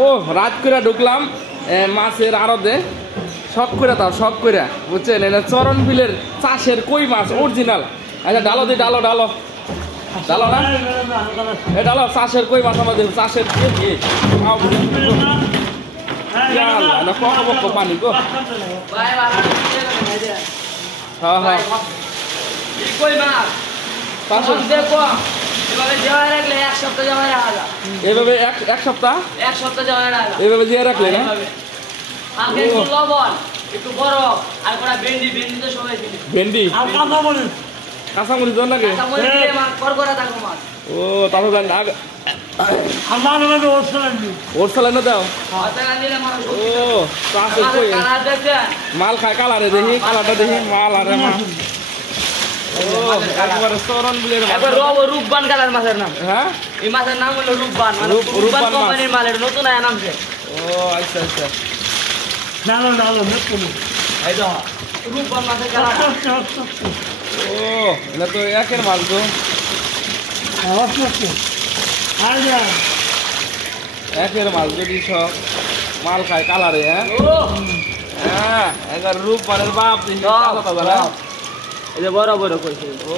ও রাত করে ঢুকলাম মাছের আড়তে শখ করে তাও শখ করে বুঝছেন এটা চরণ বিলের চাষের কই মাছ অরিজিনাল। আচ্ছা ডালো দি ডালো ডালো ডালো না এ ডালো চাষের কই মাছ আমাদের চাষের পানি গো হ্যাঁ হ্যাঁ এভাবে এক সপ্তাহ এভাবে দিয়ে রাখলে না ভেন্ডি কাঁচামরিচ দেন নাকি ও তাহলে ওর সালাইনে দাও ও মাল খায় কালারে দেখি কালারটা দেখি মাল আরে মা একবারে চরণ বিলের রূপবান কালার মাছের নাম। হ্যাঁ এই মাছের নাম হলো রূপবান, মানে রূপবান কোম্পানির মাল, এটা নতুন আয়া নামছে। ও আচ্ছা আচ্ছা ডালো ডালো নতুন এই তো রূপবান মাছের কালার। ও এটা তো একের মাল তো একের মাল যদি সব মাল খায় কালারে। হ্যাঁ হ্যাঁ একবার রূপবানের বাপ এই যে বড় বড় কইছে। ও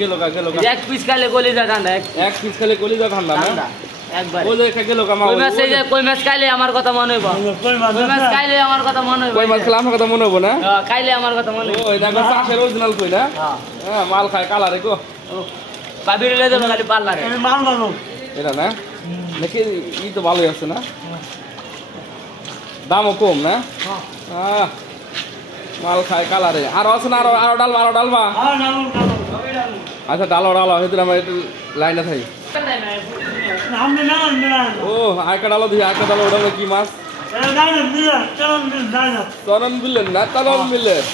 গেল এক পিস খাইলে কলিজা ঠান্ডা, এক পিস খাইলে কলিজা ঠান্ডা না একবার। ওই যে গেল কামা কই মাছ, এই যে কই মাছ খাইলে আমার কথা মনে হইব, কই মাছ খাইলে আমার কথা মনে হইব, কই মাছ খেলে আমার কথা মনে হইব না? হ্যাঁ খাইলে আমার কথা মনে হইব। ও এটা চাষের অরিজিনাল কই না? হ্যাঁ মাল খায় কালারে গো বাবির লয়ে যাবে খালি পাল্লারে মাল মানো এটা না নাকি ই তো ভালোই আছে না, দামও কম না? হ্যাঁ মাল খায় কালারে। আর আছে না? আরো ডালবা আচ্ছা ডালো সেদিন আমার একটু লাইনে থাকি। ও আয়কা ডালো দিই আয়কা ডালো ওটা কি মাছ? চরণ বিলেন না চরণ বিলের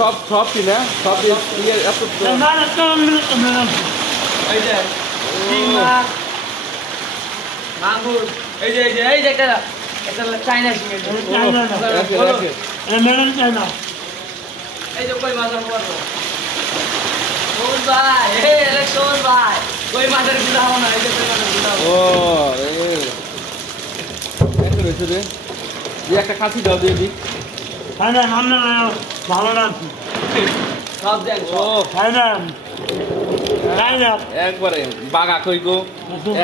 সব সব কি না সব এত এই যে একটা চাইনা এই যে কই মাছ করবো শোন ভাই, শোন ভাই কই মাছের গুঁড়া হবো না, এই যে কই মাছের গুঁড়া। ও রয়েছে রে একটা খাসি দাও দিয়ে দিই ভালো না সব দেখ ও একবারে বাগা কই গো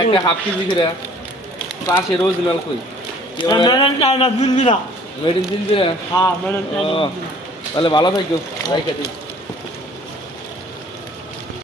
একটা হাফ কেজি করে চাষের অরিজিনাল কই মেড ইন জিঞ্জিরা। তাহলে ভালো থাকো।